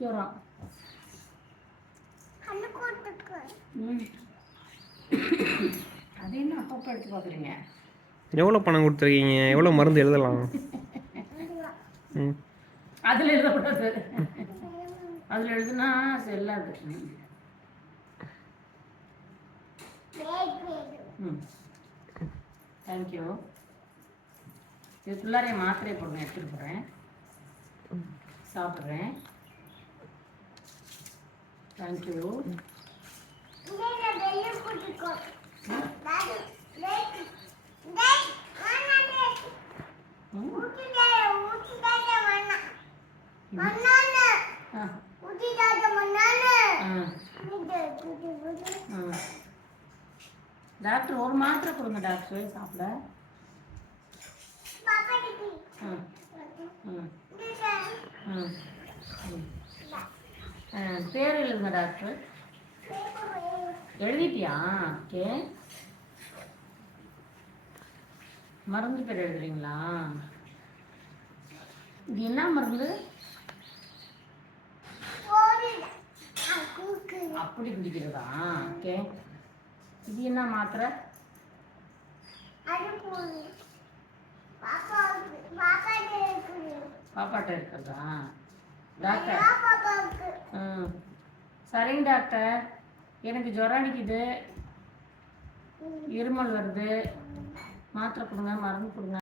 ஜுரம். அது என்ன அப்பப்போ எடுத்து பார்க்குறீங்க? எவ்வளோ பணம் கொடுத்துருக்கீங்க? எவ்வளோ மருந்து எழுதலாம்? அதில் எழுதக்கூடாது. அதில் எழுதுனா செல்லாது. தேங்க்யூ. இதுக்குள்ளார மாத்திரை போடுங்க, எடுத்துகிட்டு போகிறேன். சாப்பிட்றேன். தேங்க்யூ. டாக்டர் ஒரு மாத்திரை கொடுங்க டாக்டர் சாப்பிட. பேர் எழுதுங்க டாக்டர். எழுதிட்டியா? ஓகே. மருந்து பேர் எழுதுறீங்களா? இது என்ன மருந்து? அப்படி குடிக்கிறதா? ஓகே. இது என்ன மாத்திரை? பாப்பாட்ட இருக்கிறதா டாக்டர்? சரிங்க டாக்டர், எனக்கு ஜுரம் அடிக்குது, இருமல் வருது, மாத்திரை கொடுங்க, மருந்து கொடுங்க.